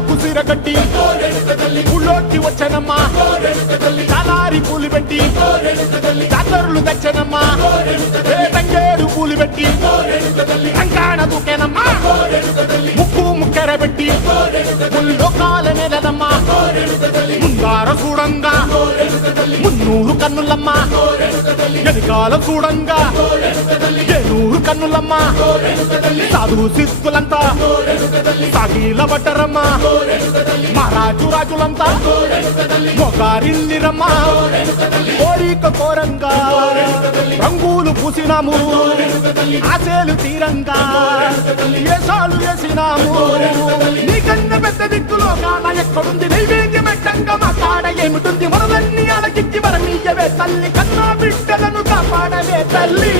కుసిర కట్టి ఊళ్ళోకి వచ్చనమ్మా చాలారి పూలు పెట్టి జాతరులు తెచ్చనమ్మా తంగేరు పూలు పెట్టి కంకాణ దూకేనమ్మా ముక్కు ముక్కెర పెట్టి ముల్లోకాల నెలనమ్మా ముందార చూడంగా మున్నూరు కన్నులమ్మా ఎనకాల చూడంగా ఏనూరు కన్నులమ్మా సాధువు శిస్తులంతా సాగిల పడ్డరమ్మా మహారాజు రాజులంతా మొగారిల్లిరమ్మా కోరిక కోరంగా రంగులు పూసినాము ఆశలు తీరంగా ఏసాలు వేసినాము నీకన్న పెద్ద దిక్కులో కాన ఎక్కడుంది నైవేద్యం ఎట్టంగా మా కాడ ఏమిటుంది మనలన్నీ అలకిచ్చి వరమీయవే తల్లి కన్నా బిడ్డలను కాపాడవే తల్లి